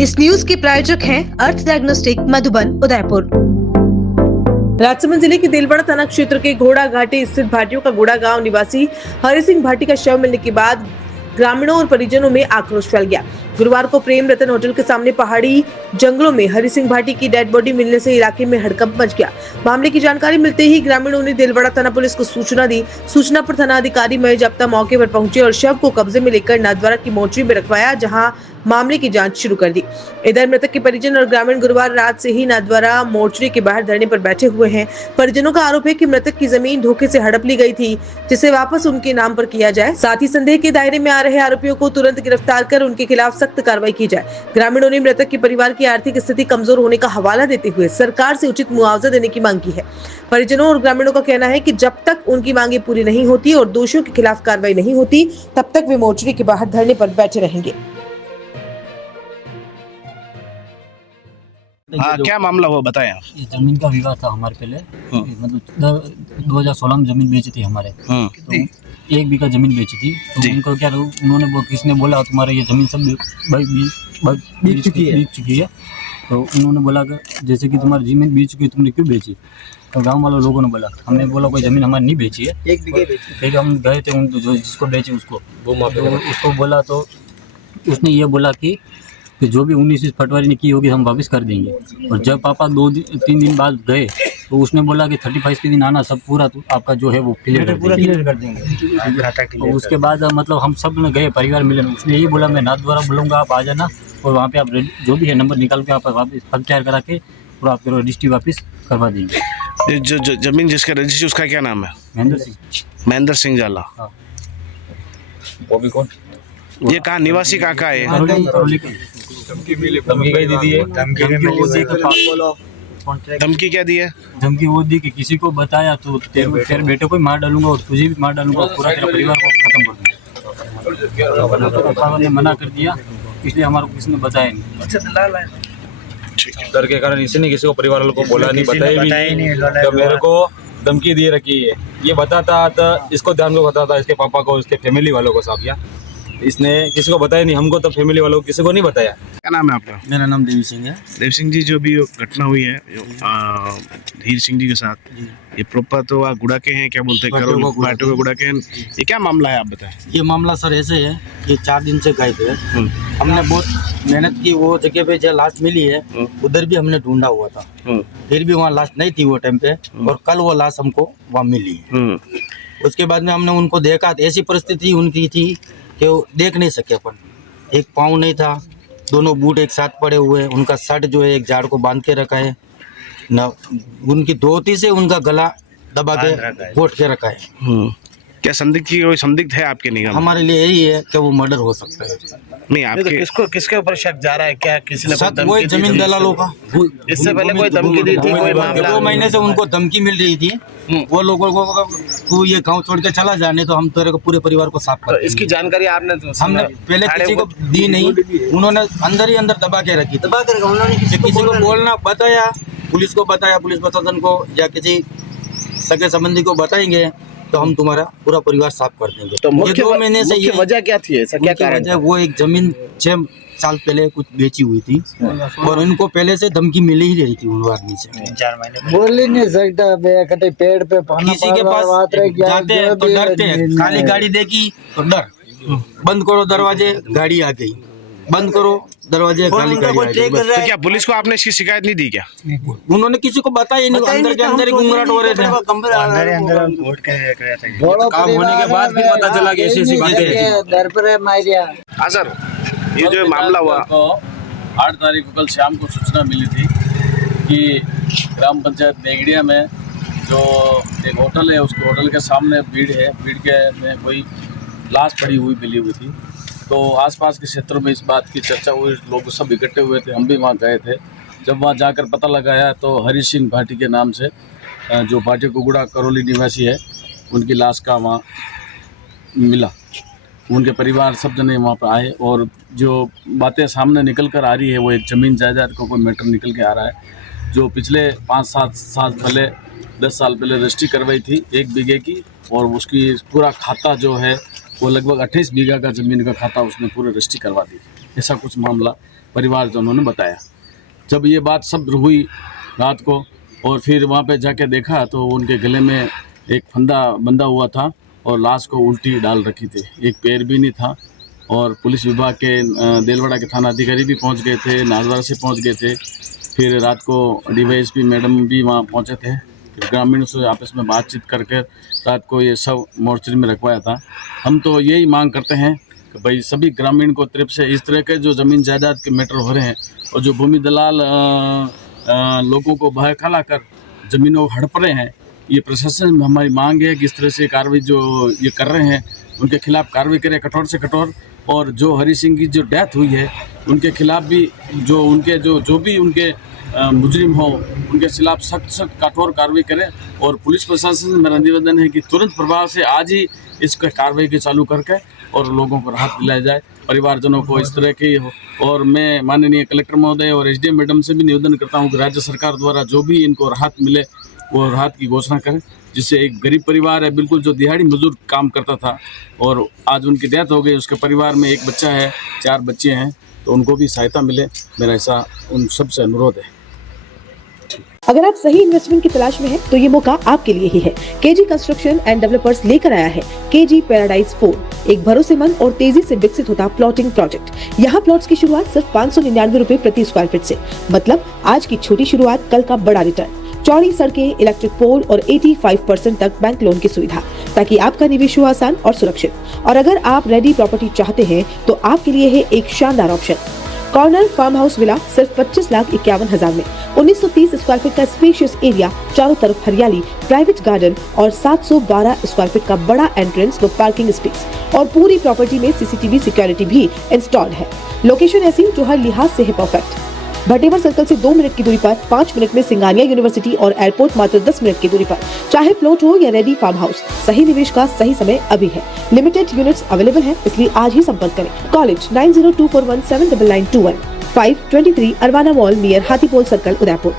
इस न्यूज के प्रायोजक हैं अर्थ डायग्नोस्टिक मधुबन उदयपुर। राजसमंद जिले के देलवाड़ा थाना क्षेत्र के घोड़ा घाटी स्थित भाटियों का घोड़ा गांव निवासी हरि सिंह भाटी का शव मिलने के बाद ग्रामीणों और परिजनों में आक्रोश फैल गया। गुरुवार को प्रेम रतन होटल के सामने पहाड़ी जंगलों में हरि सिंह भाटी की डेड बॉडी मिलने से इलाके में हड़कंप मच गया। मामले की जानकारी मिलते ही ग्रामीणों ने देलवाड़ा थाना पुलिस को सूचना दी। सूचना पर थाना अधिकारी महेश जप्ता मौके पर पहुंचे और शव को कब्जे में लेकर नाथद्वारा की मोर्चरी में रखवाया, जहां मामले की जांच शुरू कर दी। इधर मृतक के परिजन और ग्रामीण गुरुवार रात से ही नाथद्वारा मोर्चरी के बाहर धरने पर बैठे हुए हैं। परिजनों का आरोप है कि मृतक की जमीन धोखे से हड़प ली गई थी, जिसे वापस उनके नाम पर किया जाए। साथ ही संदेह के दायरे में आ रहे आरोपियों को तुरंत गिरफ्तार कर उनके खिलाफ सख्त कार्रवाई की जाए। ग्रामीणों ने मृतक के परिवार की आर्थिक स्थिति कमजोर होने का हवाला देते हुए सरकार से उचित मुआवजा देने की मांग की है। परिजनों और ग्रामीणों का कहना है कि जब तक उनकी मांगे पूरी नहीं होती और दोषियों के खिलाफ कार्रवाई नहीं होती, तब तक वे मोर्चरी के बाहर धरने पर बैठे रहेंगे। हाँ, क्या मामला हुआ बताएं आप। ये जमीन का विवाद था हमारे पहले। मतलब 2016 में जमीन बेची थी हमारे, तो 1 बीघा जमीन बेची थी। तो उनको क्या, उन्होंने किसी ने बोला तुम्हारे ये जमीन सब बीत चुकी है। तो उन्होंने बोला कि जैसे कि तुम्हारी जमीन बीत चुकी है, तुमने क्यों बेची? तो गांव वालों लोगों ने बोला, हमने बोला कोई जमीन हमारी नहीं बेची है, 1 बीघे बेची। फिर हम गए थे उन जो जिसको बेची उसको उसको बोला, तो उसने ये बोला कि जो भी 19 पटवारी ने की होगी हम वापस कर देंगे। और जब पापा 2-3 दिन बाद गए तो उसने बोला कि 35 के दिन आना, सब पूरा तो आपका जो है वो क्लियर कर देंगे। तो उसके बाद मतलब हम सब ने गए, परिवार मिलन। उसने यही बोला मैं नाथद्वारा बोलूँगा, आप आ जाना और वहाँ पे आप जो भी है नंबर निकाल के आप वापस पंचायत करा के पूरा आपके रजिस्ट्री वापस करवा देंगे। जो जमीन जिसका रजिस्ट्री उसका क्या नाम है? महेंद्र सिंह जाला। हाँ। वो भी कौन? ये कहाँ निवासी कहाँ का है? धमकी दीदी है। धमकी क्या दी है? धमकी वो दी कि किसी को बताया तो तेरे बेटे को ही मार डालूंगा और तुझे भी मार डालूंगा, पूरा तेरा परिवार को खत्म कर दूंगा। पापा ने मना कर दिया, इसलिए हमारे को किसी ने बताया नहीं। डर के कारण इसी ने किसी को परिवार वालों को बोला नहीं, बताया भी नहीं। तो मेरे को धमकी दे रखी है, ये बताता तो इसको ध्यान को बताता, इसके पापा को, इसके फैमिली वालों को सब। या इसने किसी को बताया नहीं, हमको तो फैमिली वालों को किसी को नहीं बताया। क्या नाम है आपका? मेरा नाम देवी सिंह है। देव सिंह जी, जो भी घटना हुई है हीर सिंह जी के साथ, ये प्रॉपर तो आप गुड़ा के हैं, क्या बोलते हैं, बाटो के गुड़ा के हैं, ये क्या मामला है आप बताएं। ये मामला सर ऐसे है कि 4 दिन से गायब है। हमने बहुत मेहनत की, वो जगह पे जहाँ लाश मिली है उधर भी हमने ढूंढा हुआ था, फिर भी वहाँ लाश नहीं थी वो टाइम पे। और कल वो लाश हमको वहाँ मिली है। उसके बाद में हमने उनको देखा, ऐसी परिस्थिति उनकी थी कि वो देख नहीं सके अपन। एक पाँव नहीं था, दोनों बूट एक साथ पड़े हुए हैं, उनका शर्ट जो है एक झाड़ को बांध के रखा है न, उनकी धोती से उनका गला दबा के घोट के रखा है। क्या कोई संदिग्ध है आपके निगाह में? हमारे लिए यही है कि वो मर्डर हो सकता है। नहीं, आपके किसके ऊपर शक जा रहा है? क्या किसी ने सच वही जमीन दलालों का। इससे पहले कोई धमकी दी थी? कोई मामला? 2 महीने से उनको धमकी मिल रही थी, वो लोगों को तू ये गांव छोड़ के चला जाने तो हम तेरे को पूरे परिवार को साफ कर। इसकी जानकारी हमने पहले किसी को दी नहीं, उन्होंने अंदर ही अंदर दबा के रखी। उन्होंने किसी को बोलना बताया, पुलिस को बताया, पुलिस प्रशासन को या किसी सगे संबंधी को बताएंगे तो हम तुम्हारा पूरा परिवार साफ कर देंगे। तो ये 2 महीने से ये वजह क्या थी? ऐसा क्या कारण था? वो एक जमीन 6 साल पहले कुछ बेची हुई थी और इनको पहले से धमकी मिल ही रही थी उन आदमी से। 4 महीने बोल ही नहीं सकता, कटे पेड़ पे किसी के पास जाते हैं तो डरते हैं। खाली गाड़ी देखी तो डर, बंद करो दरवाजे, गाड़ी आ गई, बंद करो दरवाजे, खाली गाड़ी आ गई। तो क्या पुलिस को आपने इसकी शिकायत नहीं दी क्या? उन्होंने किसी को बताया नहीं, अंदर के अंदर ही घुंघराट हो रहे थे। काम होने के बाद भी पता चला कि ऐसी बातें। हाँ सर, ये जो मामला हुआ, 8 तारीख को कल शाम को सूचना मिली थी कि ग्राम पंचायत नेगड़िया में जो एक होटल है, उसके होटल के सामने भीड़ है, भीड़ के में कोई लाश पड़ी हुई मिली हुई थी। तो आसपास के क्षेत्रों में इस बात की चर्चा हुई, लोग सब इकट्ठे हुए थे, हम भी वहाँ गए थे। जब वहाँ जाकर पता लगाया तो हरि सिंह भाटी के नाम से, जो भाटी कुगुड़ा करौली निवासी है, उनकी लाश का वहाँ मिला। उनके परिवार सब जने वहाँ पर आए और जो बातें सामने निकल कर आ रही है वो एक ज़मीन जायदाद को कोई मैटर निकल के आ रहा है। जो पिछले 5-7 साल पहले, 10 साल पहले रजिस्ट्री करवाई थी 1 बीघे की, और उसकी पूरा खाता जो है वो लगभग 28 बीघा का ज़मीन का खाता उसने पूरे रजिस्ट्री करवा दी। ऐसा कुछ मामला परिवारजनों ने बताया। जब ये बात सब हुई रात को और फिर वहाँ पे जाके देखा तो उनके गले में एक फंदा बंधा हुआ था और लाश को उल्टी डाल रखी थी, एक पैर भी नहीं था। और पुलिस विभाग के देलवाड़ा के थाना अधिकारी भी पहुँच गए थे, नाथद्वारा से पहुँच गए थे। फिर रात को डीवाईएसपी मैडम भी वहाँ पहुँचे थे। फिर ग्रामीणों से आपस में बातचीत करके रात को ये सब मोर्चरी में रखवाया था। हम तो यही मांग करते हैं कि भाई सभी ग्रामीण को तरफ से इस तरह के जो ज़मीन जायदाद के मैटर हो रहे हैं और जो भूमि दलाल लोगों को बहकाला कर ज़मीनों को हड़प रहे हैं, ये प्रशासन में हमारी मांग है कि इस तरह से कार्रवाई जो ये कर रहे हैं उनके खिलाफ कार्रवाई करें कठोर से कठोर। और जो हरी सिंह की जो डेथ हुई है उनके खिलाफ भी जो उनके जो भी उनके मुजरिम हो उनके खिलाफ सख्त कठोर कार्रवाई करें। और पुलिस प्रशासन से मेरा निवेदन है कि तुरंत प्रभाव से आज ही इसका कार्रवाई के चालू करके और लोगों को राहत दिलाया जाए, परिवारजनों को इस तरह की हो। और मैं माननीय कलेक्टर महोदय और एसडीएम मैडम से भी निवेदन करता हूँ कि राज्य सरकार द्वारा जो भी इनको राहत मिले वो राहत की घोषणा करें, जिससे एक गरीब परिवार है बिल्कुल जो दिहाड़ी मजदूर काम करता था और आज उनकी डेथ हो गई, उसके परिवार में एक बच्चा है, 4 बच्चे हैं, तो उनको भी सहायता मिले, मेरा ऐसा उन सबसे अनुरोध है। अगर आप सही इन्वेस्टमेंट की तलाश में हैं, तो ये मौका आपके लिए ही है। केजी कंस्ट्रक्शन एंड डेवलपर्स लेकर आया है केजी पैराडाइज 4, एक भरोसेमंद और तेजी से विकसित होता प्लॉटिंग प्रोजेक्ट। यहाँ प्लॉट्स की शुरुआत सिर्फ 599 रुपए प्रति स्क्वायर फीट से, मतलब आज की छोटी शुरुआत, कल का बड़ा रिटर्न। चौड़ी सड़कें, इलेक्ट्रिक पोल और 85% तक बैंक लोन की सुविधा, ताकि आपका निवेश हो आसान और सुरक्षित। और अगर आप रेडी प्रॉपर्टी चाहते हैं तो आपके लिए है एक शानदार option. Corner farm house villa सिर्फ 25,51,000 में, 1930 स्क्वायर फीट का स्पेशियस एरिया, चारों तरफ हरियाली, प्राइवेट गार्डन और 712 स्क्वायर फीट का बड़ा एंट्रेंस व पार्किंग स्पेस। और पूरी प्रॉपर्टी में सीसीटीवी सिक्योरिटी भी इंस्टॉल्ड है। लोकेशन ऐसी जो हर लिहाज से है परफेक्ट। भटेवर सर्कल से 2 मिनट की दूरी पर, 5 मिनट में सिंगानिया यूनिवर्सिटी और एयरपोर्ट मात्र 10 मिनट की दूरी पर। चाहे प्लॉट हो या रेडी फार्म हाउस, सही निवेश का सही समय अभी है। लिमिटेड यूनिट्स अवेलेबल हैं, इसलिए आज ही संपर्क करें। College 9024179921, 523 arowana mall near Hathipol circle, Udaipur.